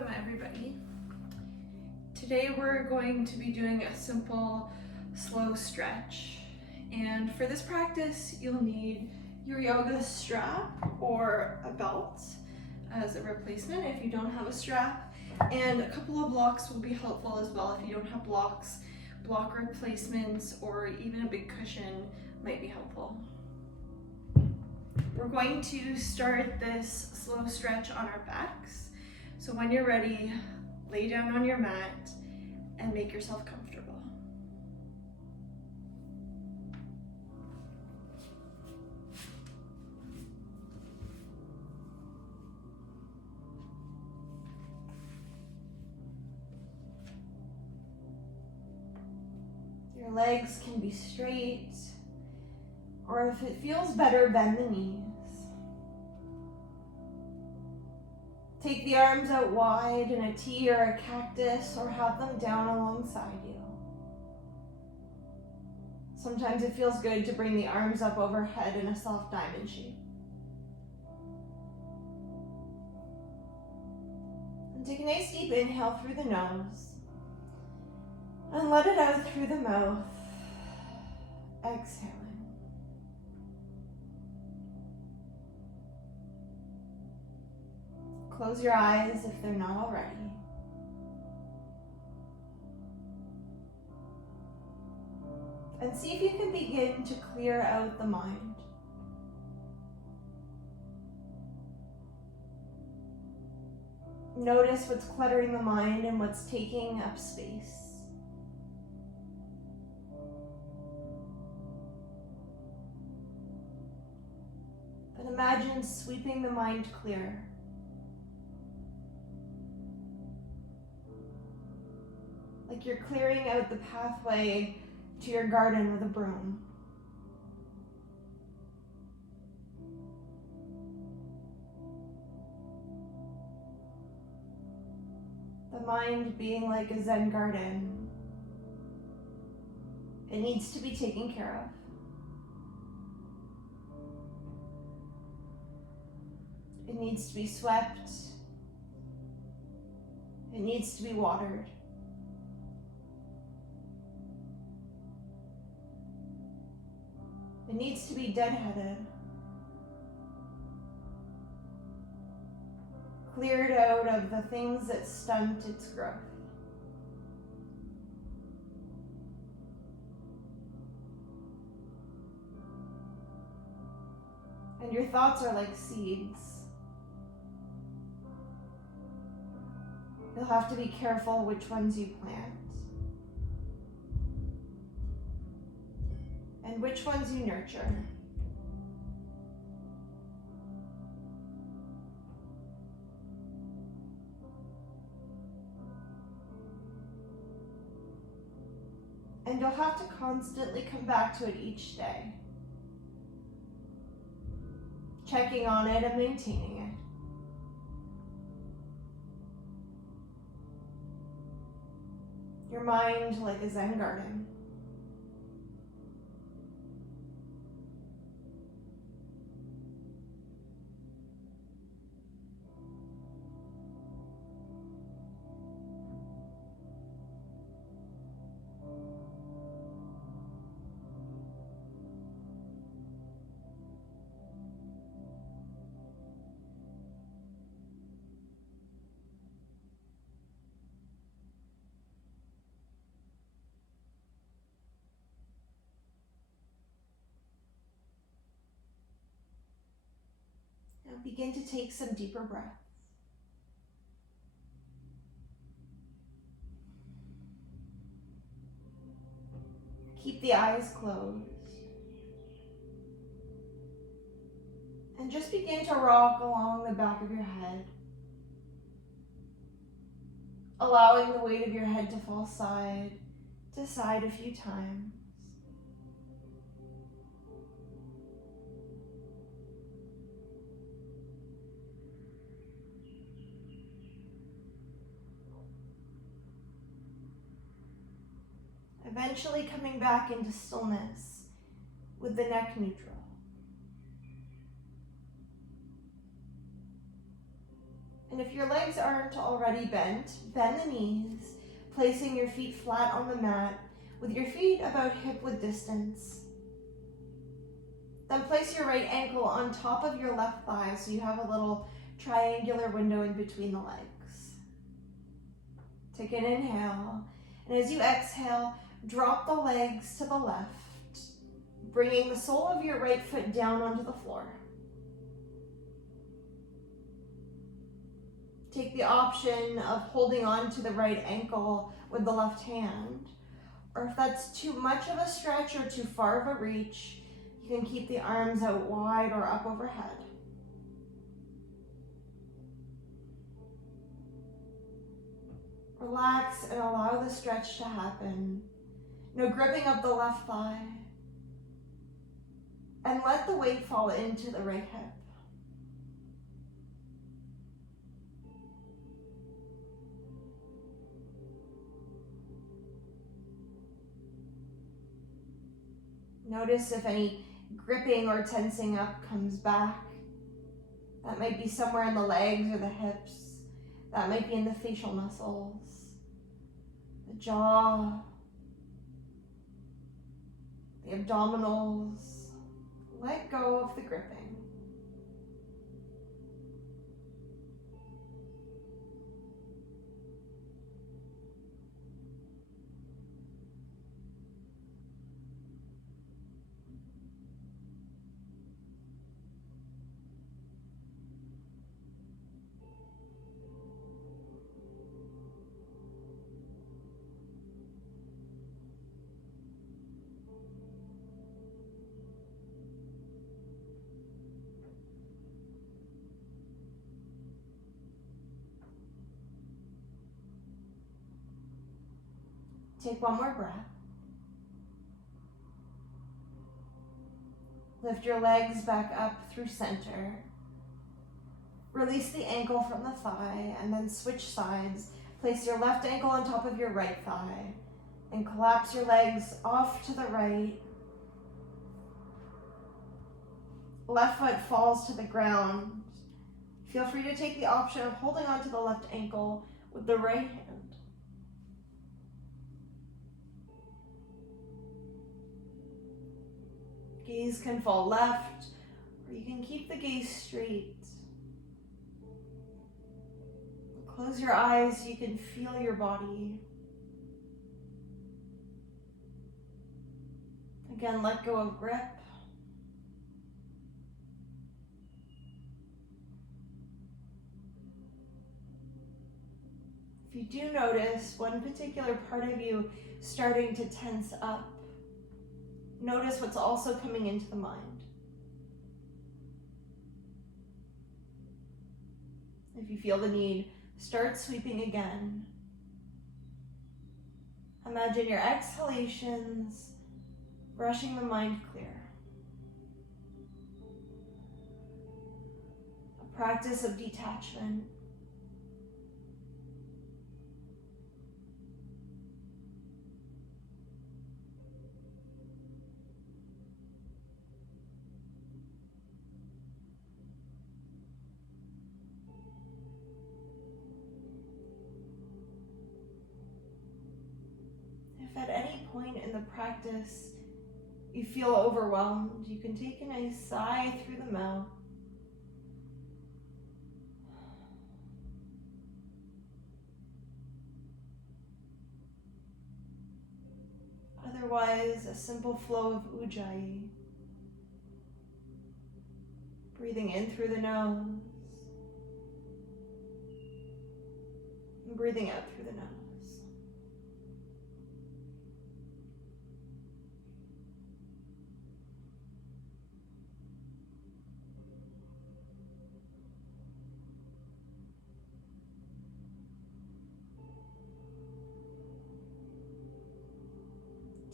Welcome everybody. Today we're going to be doing a simple slow stretch, and for this practice you'll need your yoga strap or a belt as a replacement if you don't have a strap, and a couple of blocks will be helpful as well. If you don't have blocks, block replacements or even a big cushion might be helpful. We're going to start this slow stretch on our backs. So when you're ready, lay down on your mat and make yourself comfortable. Your legs can be straight, or if it feels better, bend the knees. Take the arms out wide in a T or a cactus, or have them down alongside you. Sometimes it feels good to bring the arms up overhead in a soft diamond shape. And take a nice deep inhale through the nose, and let it out through the mouth, exhaling. Close your eyes if they're not already. And see if you can begin to clear out the mind. Notice what's cluttering the mind and what's taking up space. And imagine sweeping the mind clear. Like you're clearing out the pathway to your garden with a broom. The mind being like a Zen garden. It needs to be taken care of. It needs to be swept. It needs to be watered. It needs to be deadheaded, cleared out of the things that stunt its growth. And your thoughts are like seeds. You'll have to be careful which ones you plant. And which ones you nurture. And you'll have to constantly come back to it each day, checking on it and maintaining it. Your mind like a Zen garden. Now begin to take some deeper breaths. Keep the eyes closed. And just begin to rock along the back of your head, allowing the weight of your head to fall side to side a few times. Eventually coming back into stillness with the neck neutral. And if your legs aren't already bent, bend the knees, placing your feet flat on the mat with your feet about hip-width distance. Then place your right ankle on top of your left thigh so you have a little triangular window in between the legs. Take an inhale, and as you exhale, drop the legs to the left, bringing the sole of your right foot down onto the floor. Take the option of holding on to the right ankle with the left hand, or if that's too much of a stretch or too far of a reach, you can keep the arms out wide or up overhead. Relax and allow the stretch to happen. No gripping of the left thigh. And let the weight fall into the right hip. Notice if any gripping or tensing up comes back. That might be somewhere in the legs or the hips. That might be in the facial muscles, the jaw, the abdominals. Let go of the gripping. Take one more breath. Lift your legs back up through center. Release the ankle from the thigh and then switch sides. Place your left ankle on top of your right thigh and collapse your legs off to the right. Left foot falls to the ground. Feel free to take the option of holding onto the left ankle with the right hand. Gaze can fall left, or you can keep the gaze straight. Close your eyes so you can feel your body. Again, let go of grip. If you do notice one particular part of you starting to tense up, notice what's also coming into the mind. If you feel the need, start sweeping again. Imagine your exhalations brushing the mind clear. A practice of detachment. If at any point in the practice you feel overwhelmed, you can take a nice sigh through the mouth. Otherwise, a simple flow of ujjayi. Breathing in through the nose and breathing out through the nose.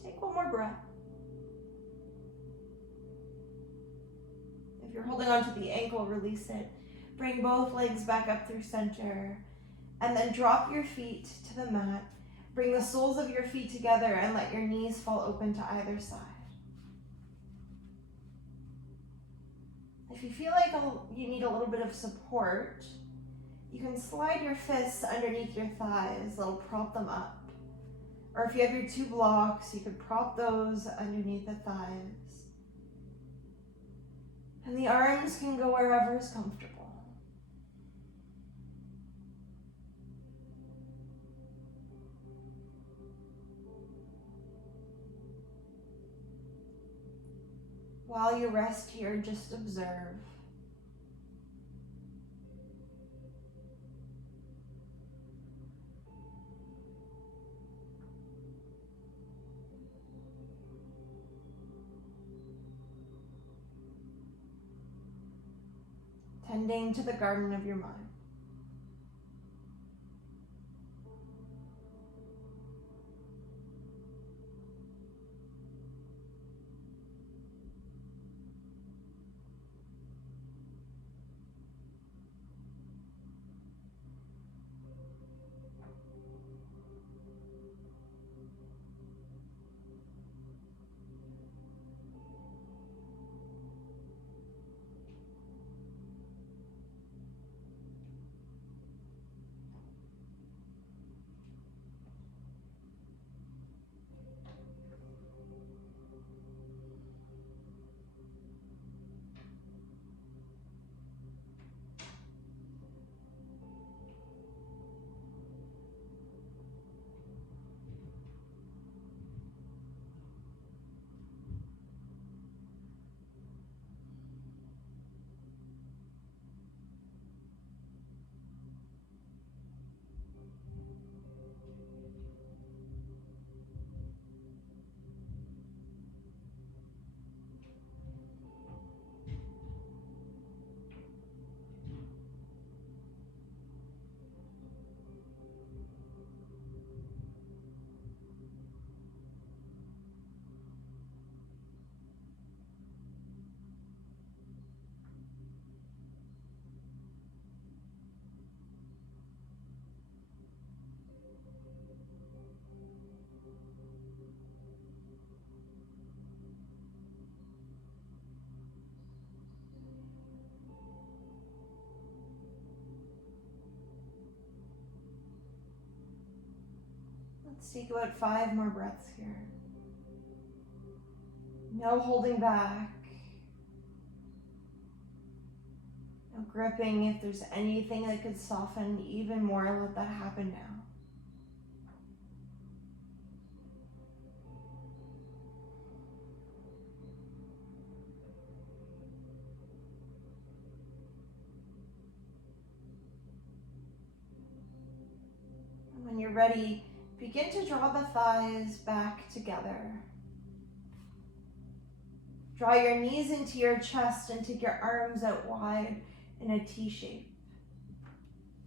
Take one more breath. If you're holding onto the ankle, release it. Bring both legs back up through center. And then drop your feet to the mat. Bring the soles of your feet together and let your knees fall open to either side. If you feel like you need a little bit of support, You can slide your fists underneath your thighs, that'll prop them up. Or if you have your 2 blocks, you could prop those underneath the thighs. And the arms can go wherever is comfortable. While you rest here, just observe. Tending to the garden of your mind. Let's take about 5 more breaths here. No holding back. No gripping. If there's anything that could soften even more, let that happen now. And when you're ready, begin to draw the thighs back together. Draw your knees into your chest and take your arms out wide in a T shape.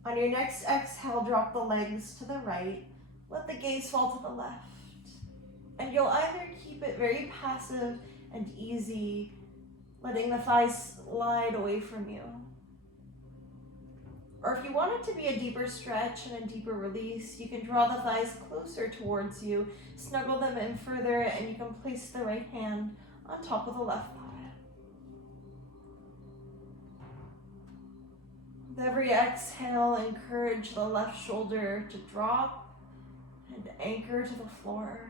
On your next exhale, drop the legs to the right. Let the gaze fall to the left. And you'll either keep it very passive and easy, letting the thighs slide away from you. Or if you want it to be a deeper stretch and a deeper release, you can draw the thighs closer towards you, snuggle them in further, and you can place the right hand on top of the left thigh. With every exhale, encourage the left shoulder to drop and anchor to the floor.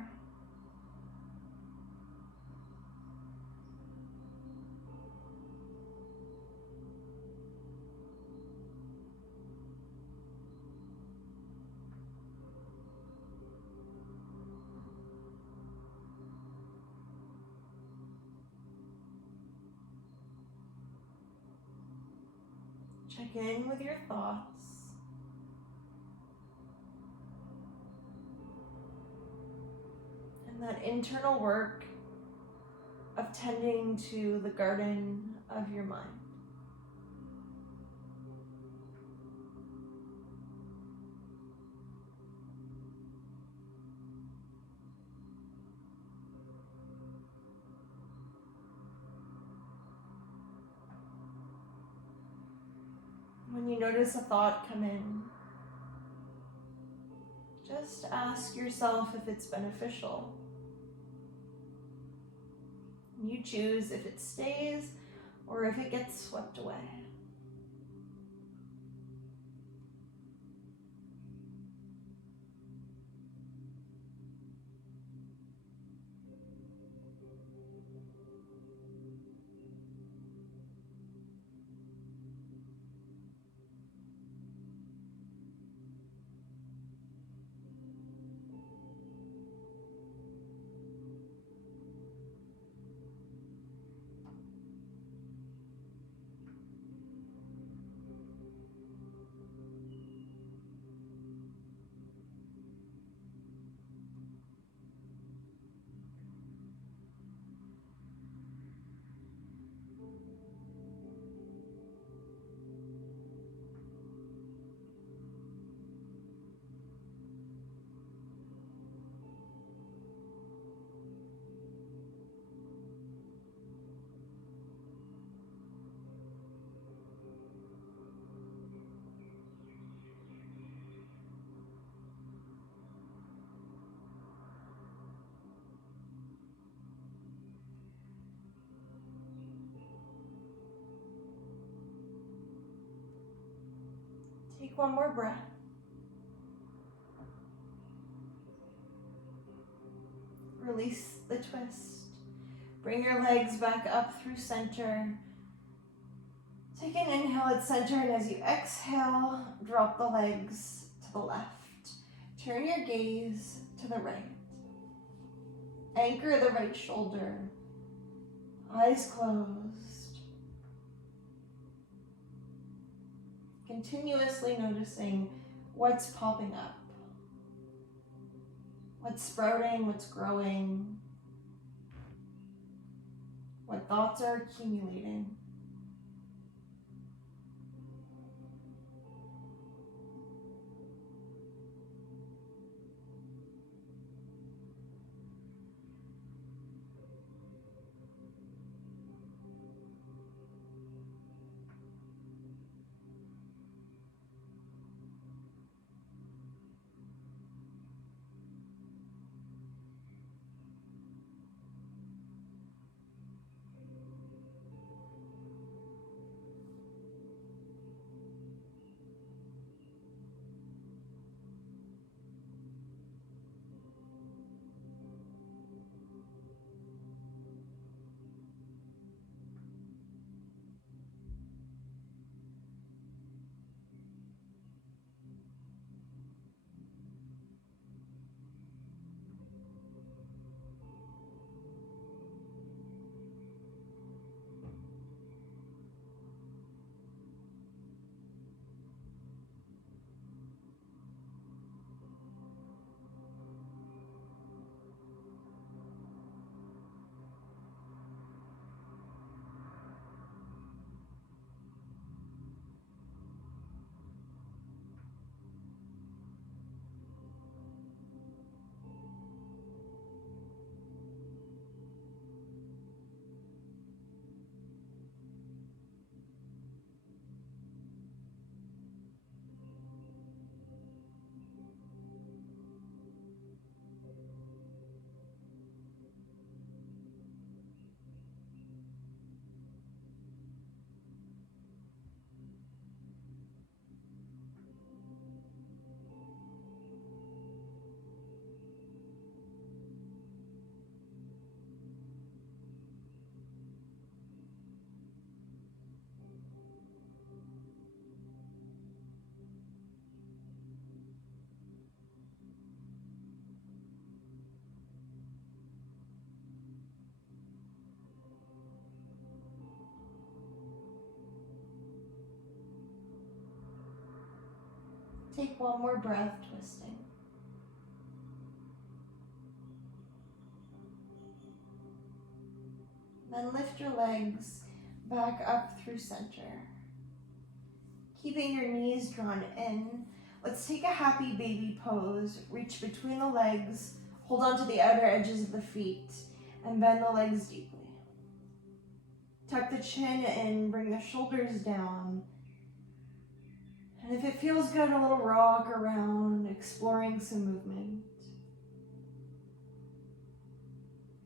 Check in with your thoughts. And that internal work of tending to the garden of your mind. When you notice a thought come in, just ask yourself if it's beneficial. You choose if it stays or if it gets swept away. Take one more breath. Release the twist. Bring your legs back up through center. Take an inhale at center, and as you exhale, drop the legs to the left. Turn your gaze to the right. Anchor the right shoulder. Eyes closed. Continuously noticing what's popping up. What's sprouting, what's growing. What thoughts are accumulating. Take one more breath, twisting. Then lift your legs back up through center. Keeping your knees drawn in, let's take a happy baby pose. Reach between the legs, hold on to the outer edges of the feet, and bend the legs deeply. Tuck the chin in, bring the shoulders down. And if it feels good, a little rock around, exploring some movement.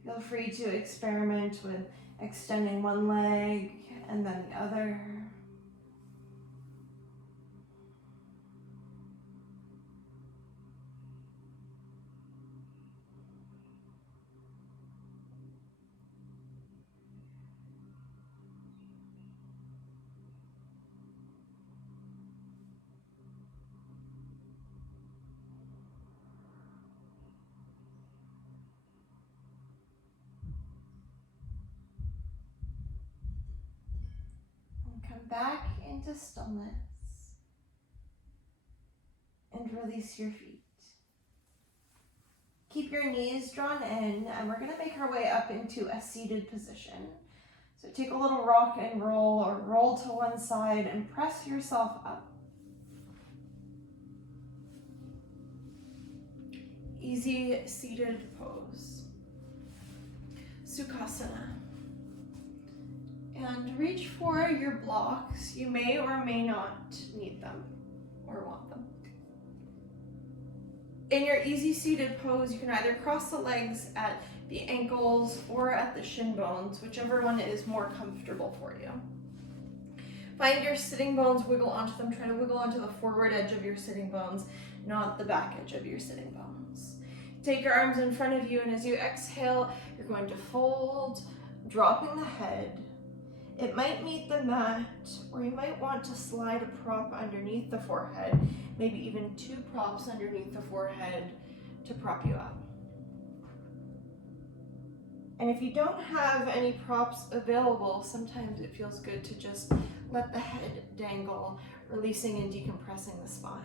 Feel free to experiment with extending one leg and then the other. Come back into stillness and release your feet. Keep your knees drawn in, and we're going to make our way up into a seated position. So take a little rock and roll, or roll to one side and press yourself up. Easy seated pose. Sukhasana. And reach for your blocks. You may or may not need them or want them. In your easy seated pose, you can either cross the legs at the ankles or at the shin bones, whichever one is more comfortable for you. Find your sitting bones, wiggle onto them. Try to wiggle onto the forward edge of your sitting bones, not the back edge of your sitting bones. Take your arms in front of you, and as you exhale, you're going to fold, dropping the head. It might meet the mat, or you might want to slide a prop underneath the forehead, maybe even 2 props underneath the forehead to prop you up. And if you don't have any props available, sometimes it feels good to just let the head dangle, releasing and decompressing the spine.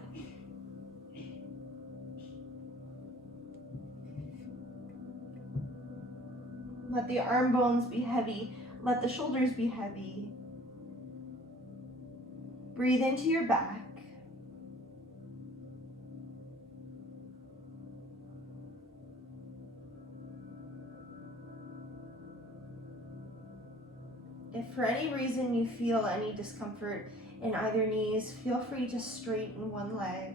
Let the arm bones be heavy. Let the shoulders be heavy. Breathe into your back. If for any reason you feel any discomfort in either knees, feel free to straighten one leg.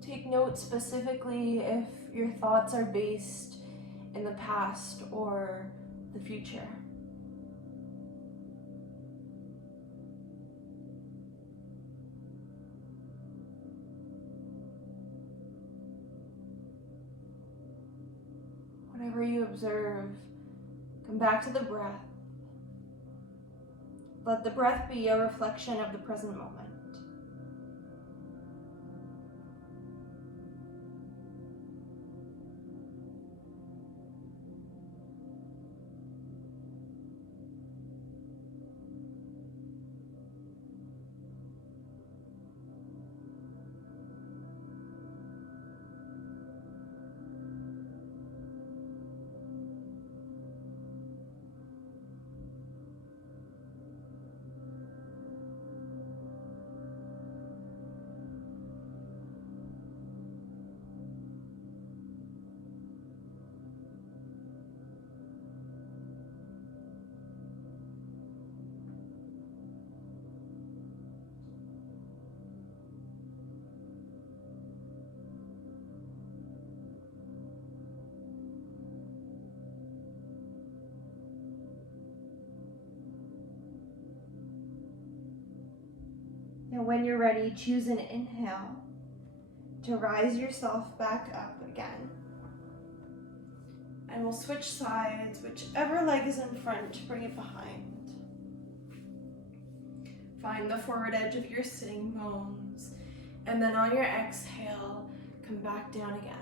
Take note specifically if your thoughts are based in the past or the future. Whatever you observe, come back to the breath. Let the breath be a reflection of the present moment. Now when you're ready, choose an inhale to rise yourself back up again. And we'll switch sides, whichever leg is in front, bring it behind. Find the forward edge of your sitting bones, and then on your exhale, come back down again.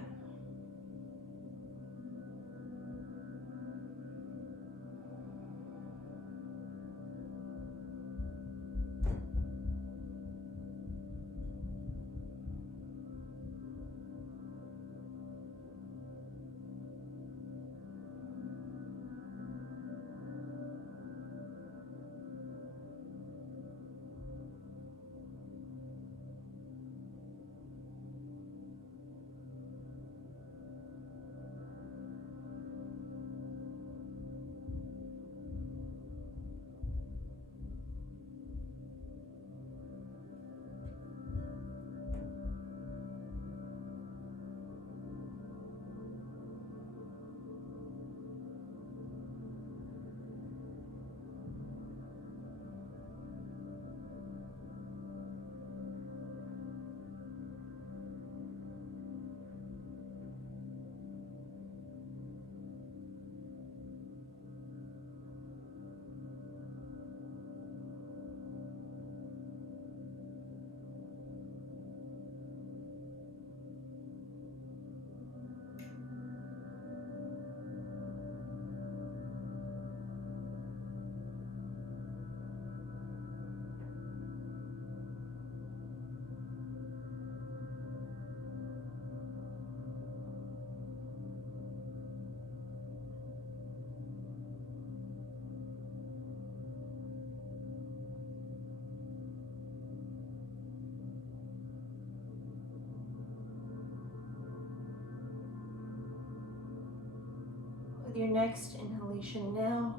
your next inhalation now,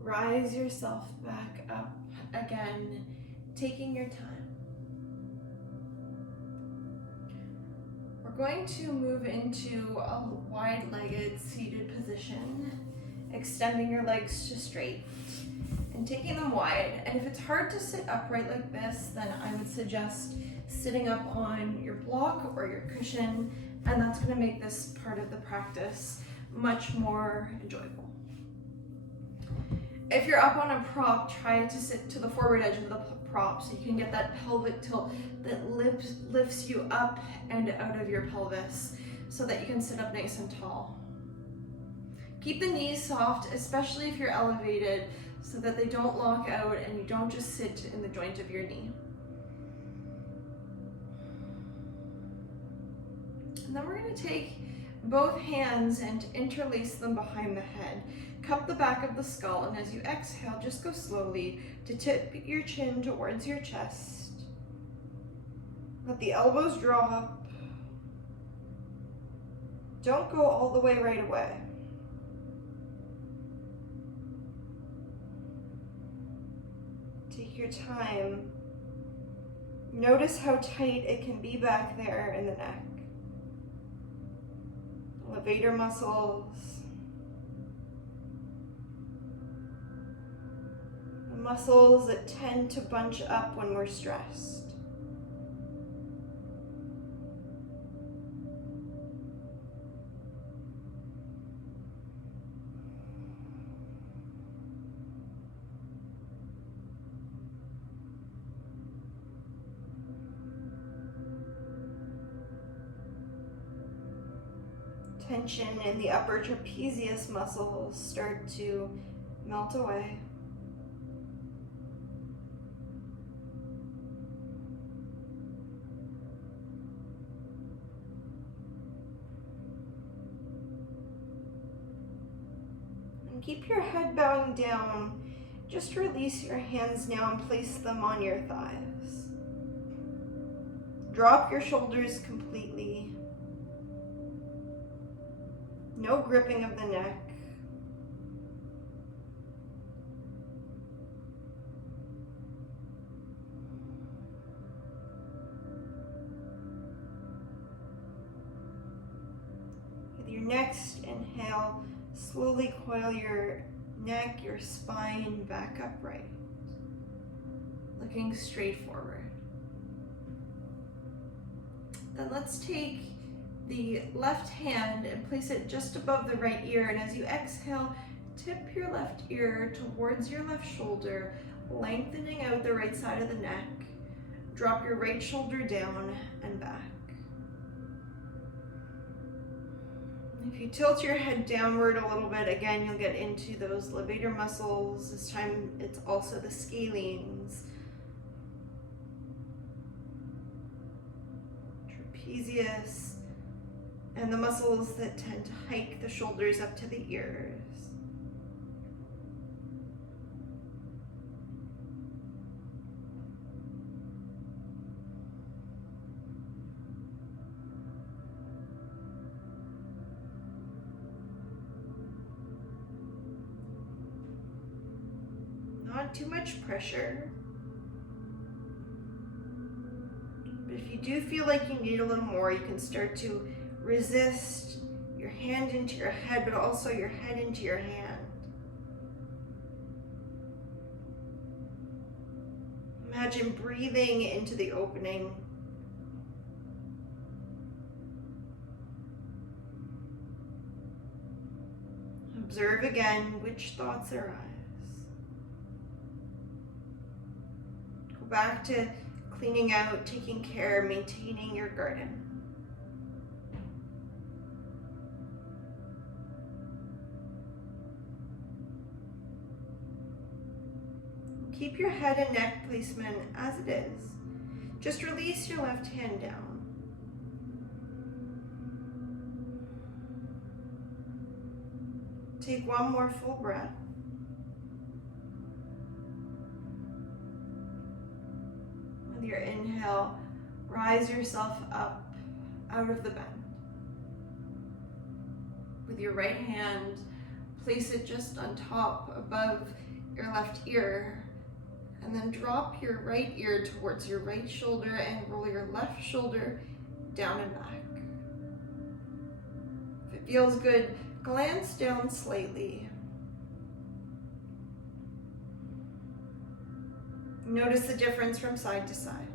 rise yourself back up again, taking your time. We're going to move into a wide-legged seated position, extending your legs to straight and taking them wide. And if it's hard to sit upright like this, then I would suggest sitting up on your block or your cushion, and that's going to make this part of the practice much more enjoyable. If you're up on a prop, try to sit to the forward edge of the prop so you can get that pelvic tilt that lifts you up and out of your pelvis so that you can sit up nice and tall. Keep the knees soft, especially if you're elevated, so that they don't lock out and you don't just sit in the joint of your knee. And then we're going to take both hands and interlace them behind the head. Cup the back of the skull, and as you exhale, just go slowly to tip your chin towards your chest. Let the elbows drop. Don't go all the way right away. Take your time. Notice how tight it can be back there in the neck. Levator muscles. The muscles that tend to bunch up when we're stressed. Tension in the upper trapezius muscles start to melt away. And keep your head bowing down. Just release your hands now and place them on your thighs. Drop your shoulders completely. No gripping of the neck. With your next inhale, slowly coil your neck, your spine back upright, looking straight forward. Then let's take the left hand and place it just above the right ear, and as you exhale, tip your left ear towards your left shoulder, lengthening out the right side of the neck. Drop your right shoulder down and back. If you tilt your head downward a little bit, again, you'll get into those levator muscles. This time it's also the scalenes, trapezius, and the muscles that tend to hike the shoulders up to the ears. Not too much pressure. But if you do feel like you need a little more, you can start to resist your hand into your head, but also your head into your hand. Imagine breathing into the opening. Observe again which thoughts arise. Go back to cleaning out, taking care, maintaining your garden. Keep your head and neck placement as it is. Just release your left hand down. Take one more full breath. With your inhale, rise yourself up out of the bend. With your right hand, Place it just on top above your left ear, and then drop your right ear towards your right shoulder and roll your left shoulder down and back. If it feels good, glance down slightly. Notice the difference from side to side.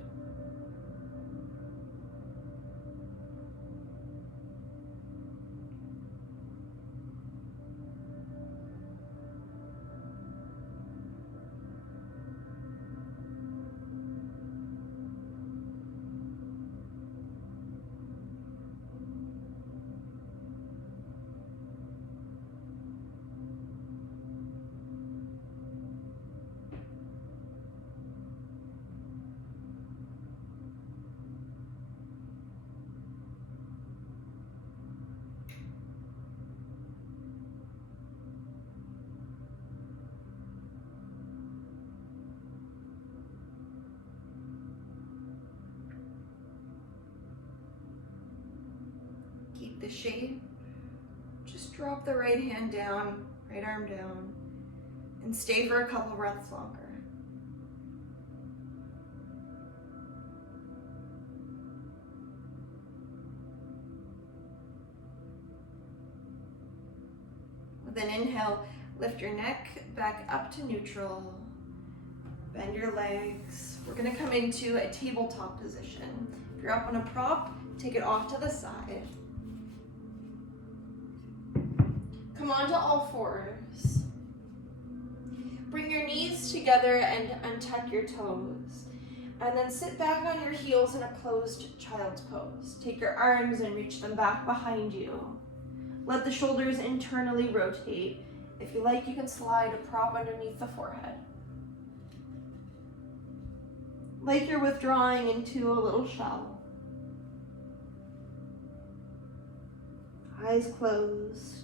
Keep the shape. Just drop the right hand down, right arm down, and stay for a couple breaths longer. With an inhale, lift your neck back up to neutral. Bend your legs. We're gonna come into a tabletop position. If you're up on a prop, take it off to the side. Come onto all fours. Bring your knees together and untuck your toes. And then sit back on your heels in a closed child's pose. Take your arms and reach them back behind you. Let the shoulders internally rotate. If you like, you can slide a prop underneath the forehead. Like you're withdrawing into a little shell. Eyes closed.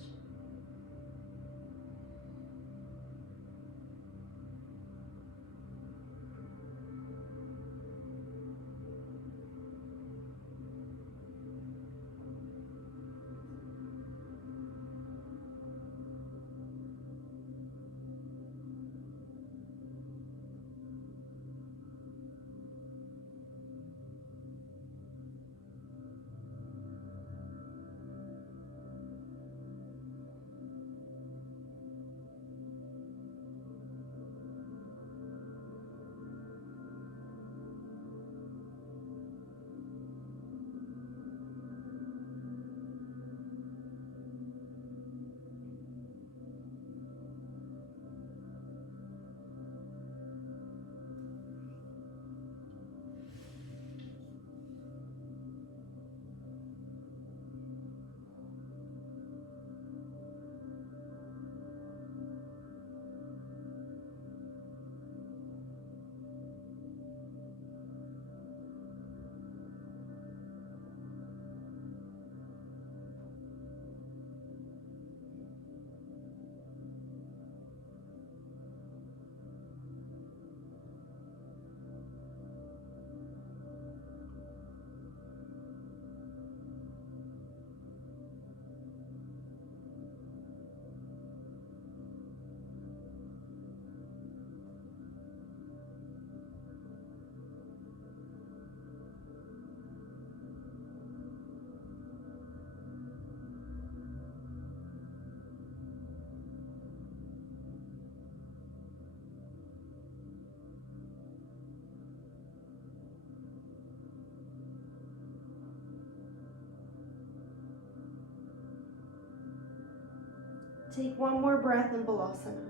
Take one more breath in Balasana.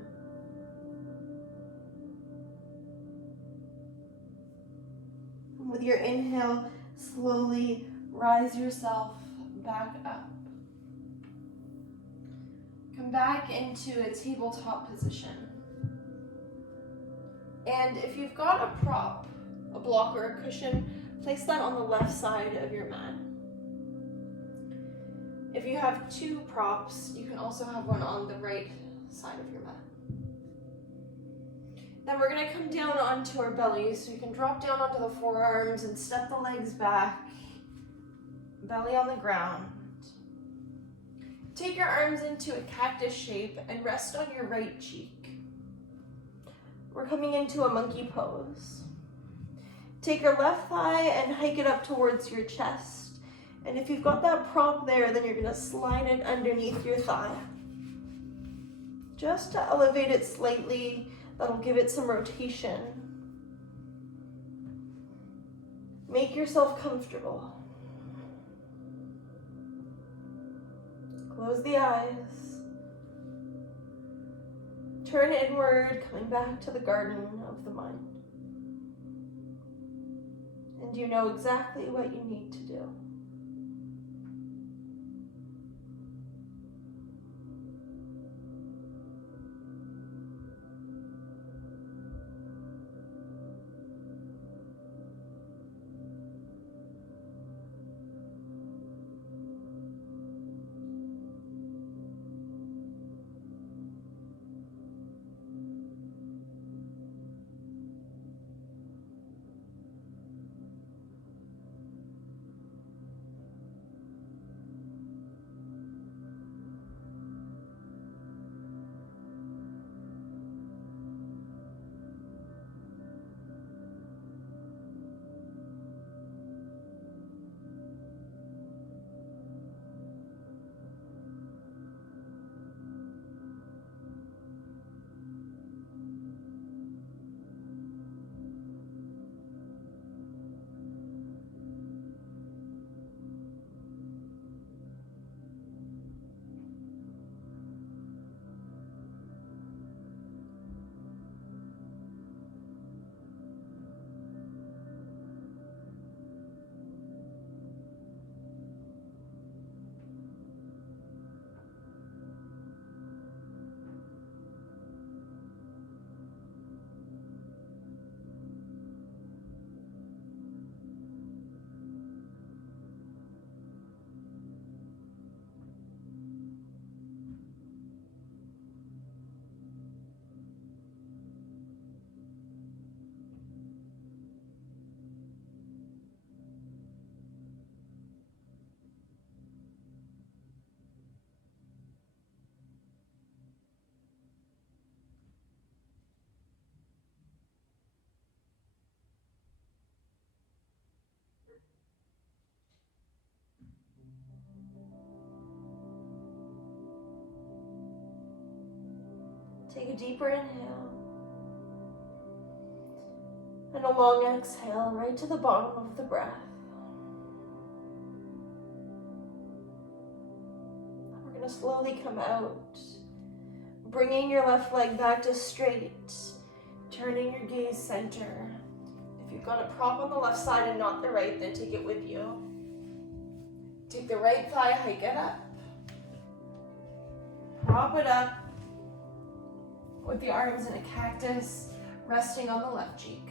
And with your inhale, slowly rise yourself back up. Come back into a tabletop position. And if you've got a prop, a block or a cushion, place that on the left side of your mat. If you have two props, you can also have one on the right side of your mat. Then we're gonna come down onto our bellies, so you can drop down onto the forearms and step the legs back, belly on the ground. Take your arms into a cactus shape and rest on your right cheek. We're coming into a monkey pose. Take your left thigh and hike it up towards your chest. And if you've got that prop there, then you're gonna slide it underneath your thigh. Just to elevate it slightly, that'll give it some rotation. Make yourself comfortable. Close the eyes. Turn inward, coming back to the garden of the mind. And you know exactly what you need to do. Take a deeper inhale and a long exhale right to the bottom of the breath. We're going to slowly come out, bringing your left leg back to straight, turning your gaze center. If you've got a prop on the left side and not the right, then take it with you. Take the right thigh, hike it up. Prop it up with the arms in a cactus, resting on the left cheek.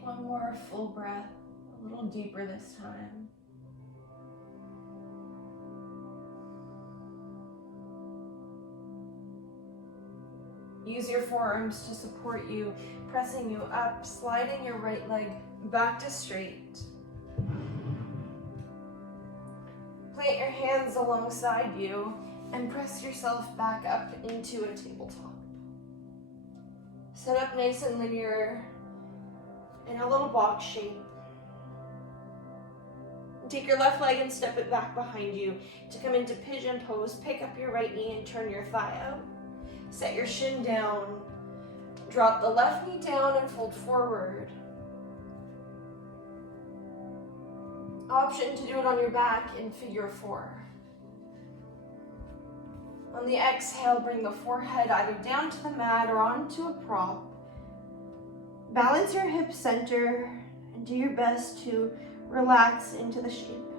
take one more full breath, a little deeper this time. Use your forearms to support you, pressing you up, sliding your right leg back to straight. Plant your hands alongside you and press yourself back up into a tabletop. Set up nice and linear in a little box shape. Take your left leg and step it back behind you to come into pigeon pose. Pick up your right knee and turn your thigh out. Set your shin down. Drop the left knee down and fold forward. Option to do it on your back in figure 4. On the exhale, bring the forehead either down to the mat or onto a prop. Balance your hip center and do your best to relax into the shape.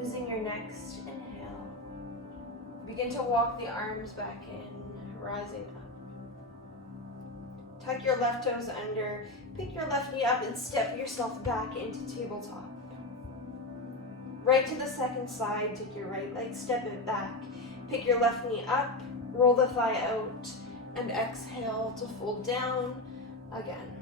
Using your next inhale, begin to walk the arms back in, rising up. Tuck your left toes under, pick your left knee up and step yourself back into tabletop. Right to the second side, take your right leg, step it back, pick your left knee up, roll the thigh out, and exhale to fold down again.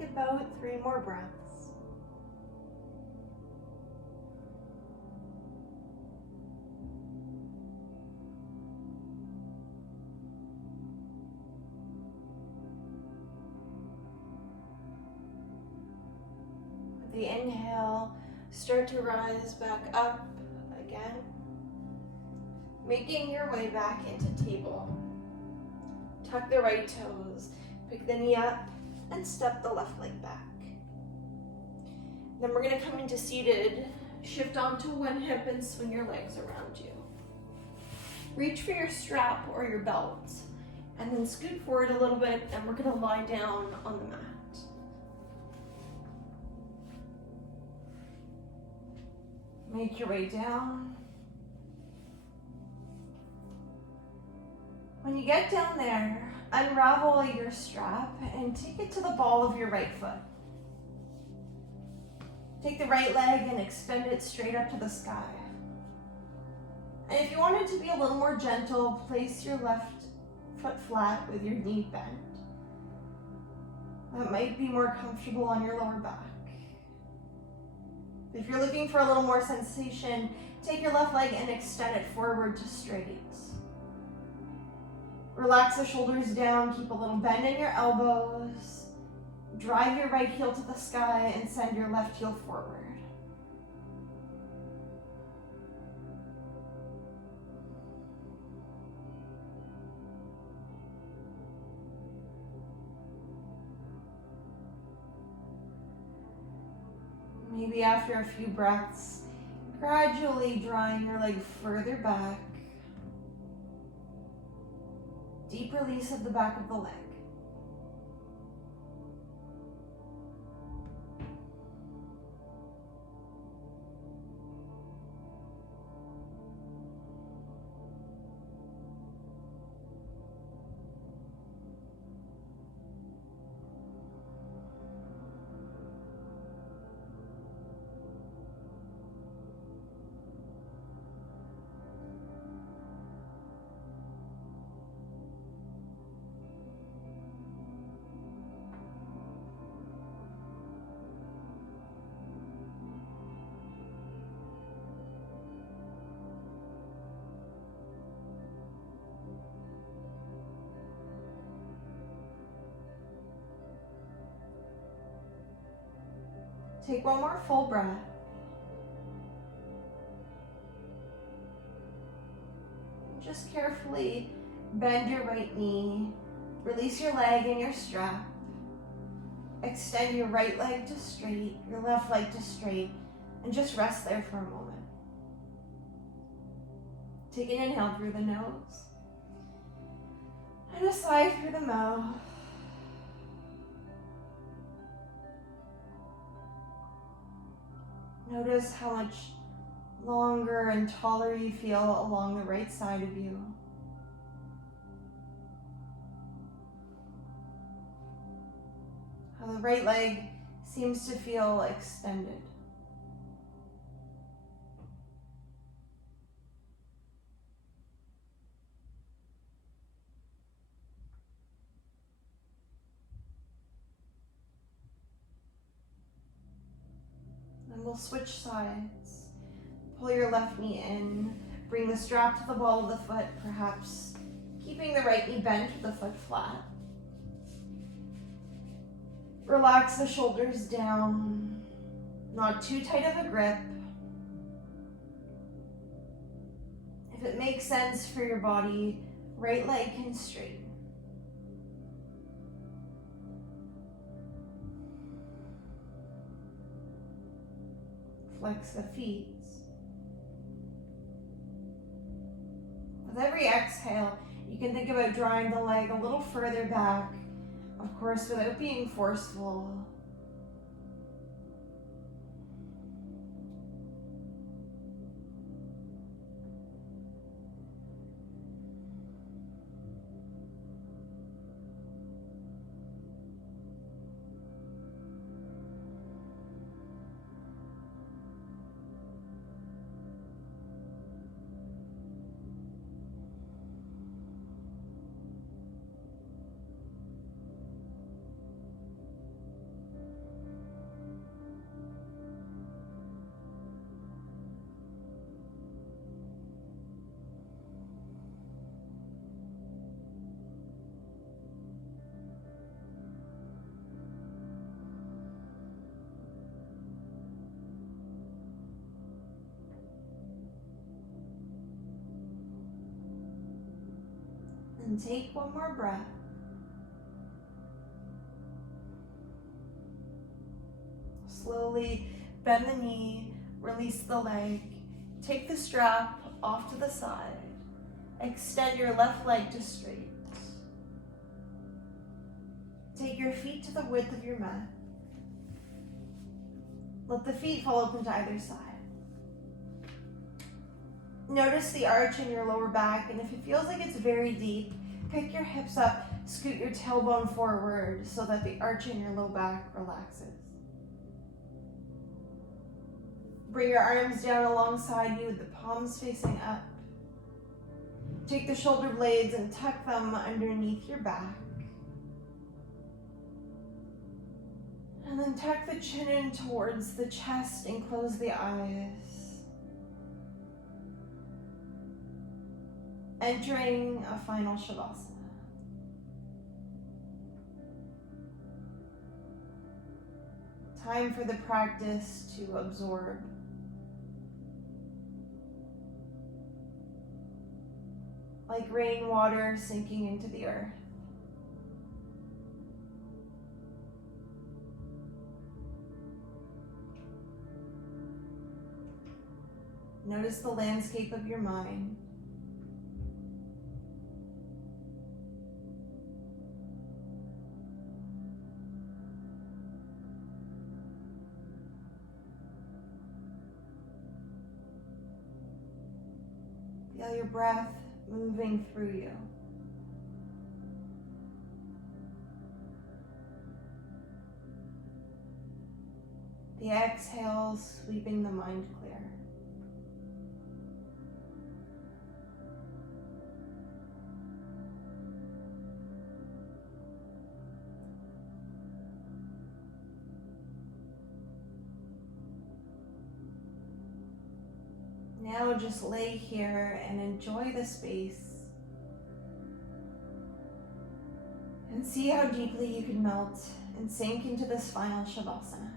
Take about 3 more breaths. With the inhale, start to rise back up again, making your way back into table. Tuck the right toes, pick the knee up, and step the left leg back. Then we're going to come into seated, shift onto one hip and swing your legs around you. Reach for your strap or your belt, and then scoot forward a little bit, and we're going to lie down on the mat. Make your way down. When you get down there, unravel your strap and take it to the ball of your right foot. Take the right leg and extend it straight up to the sky. And if you want it to be a little more gentle, place your left foot flat with your knee bent. That might be more comfortable on your lower back. If you're looking for a little more sensation, take your left leg and extend it forward to straight. Relax the shoulders down, keep a little bend in your elbows. Drive your right heel to the sky and send your left heel forward. Maybe after a few breaths, gradually drawing your leg further back. Deep release of the back of the leg. Take one more full breath. Just carefully bend your right knee, release your leg and your strap. Extend your right leg to straight, your left leg to straight, and just rest there for a moment. Take an inhale through the nose, and a sigh through the mouth. Notice how much longer and taller you feel along the right side of you. How the right leg seems to feel extended. Then we'll switch sides. Pull your left knee in, bring the strap to the ball of the foot, perhaps keeping the right knee bent with the foot flat. Relax the shoulders down, not too tight of a grip. If it makes sense for your body, right leg can straighten. Flex the feet. With every exhale, you can think about drawing the leg a little further back, of course, without being forceful. And take one more breath. Slowly bend the knee, release the leg. Take the strap off to the side. Extend your left leg to straight. Take your feet to the width of your mat. Let the feet fall open to either side. Notice the arch in your lower back, and if it feels like it's very deep, pick your hips up, scoot your tailbone forward so that the arch in your low back relaxes. Bring your arms down alongside you with the palms facing up. Take the shoulder blades and tuck them underneath your back. And then tuck the chin in towards the chest and close the eyes. Entering a final Shavasana. Time for the practice to absorb. Like rainwater sinking into the earth. Notice the landscape of your mind. Feel your breath moving through you. The exhale sweeping the mind clear. Now just lay here and enjoy the space. And see how deeply you can melt and sink into this final Shavasana.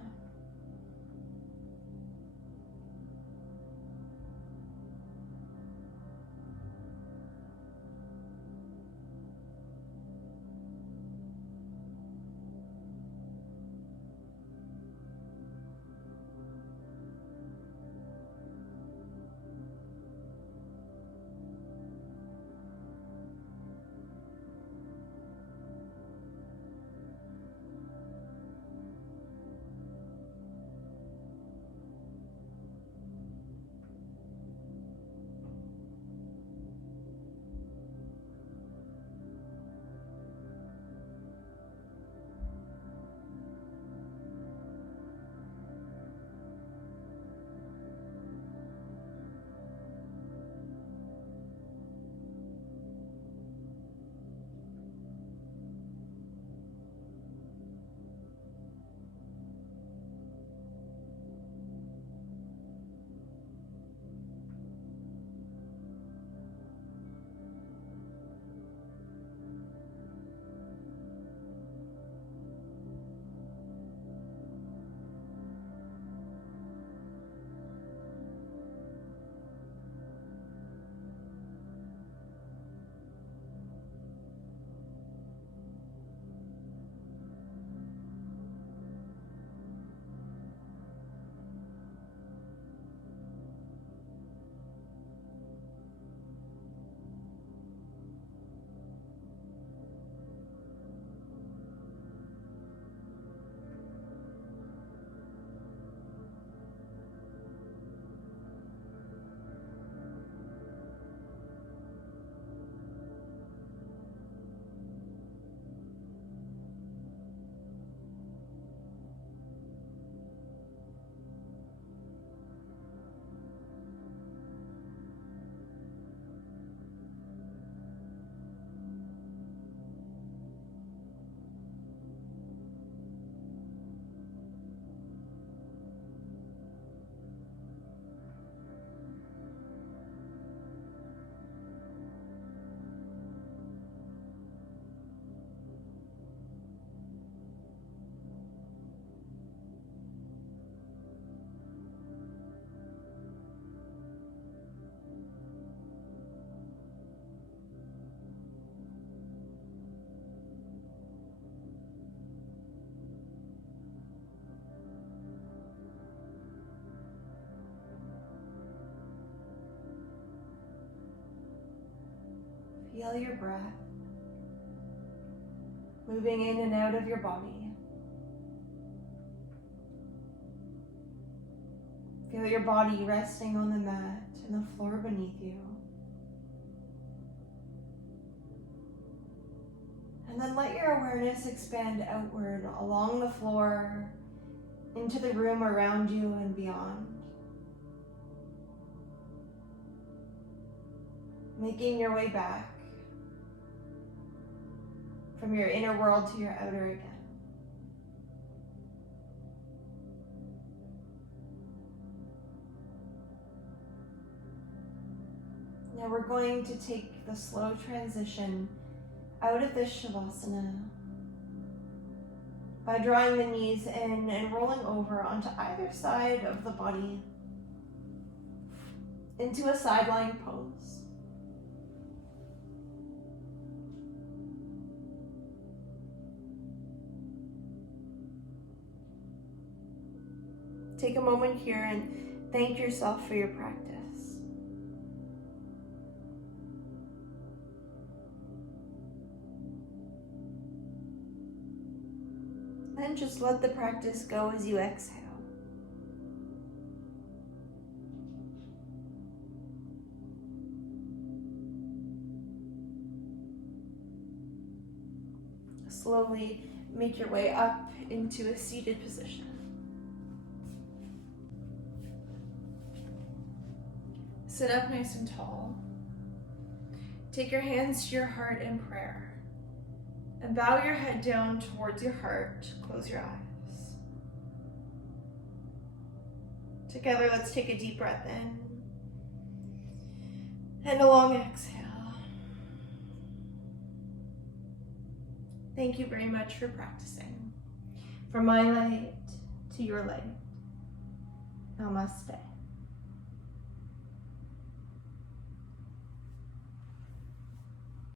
Feel your breath moving in and out of your body. Feel your body resting on the mat and the floor beneath you. And then let your awareness expand outward along the floor, into the room around you and beyond. Making your way back from your inner world to your outer again. Now we're going to take the slow transition out of this Shavasana by drawing the knees in and rolling over onto either side of the body into a side lying pose. Take a moment here and thank yourself for your practice. Then just let the practice go as you exhale. Slowly make your way up into a seated position. Sit up nice and tall. Take your hands to your heart in prayer. And bow your head down towards your heart. Close your eyes. Together, let's take a deep breath in. And a long exhale. Thank you very much for practicing. From my light to your light. Namaste.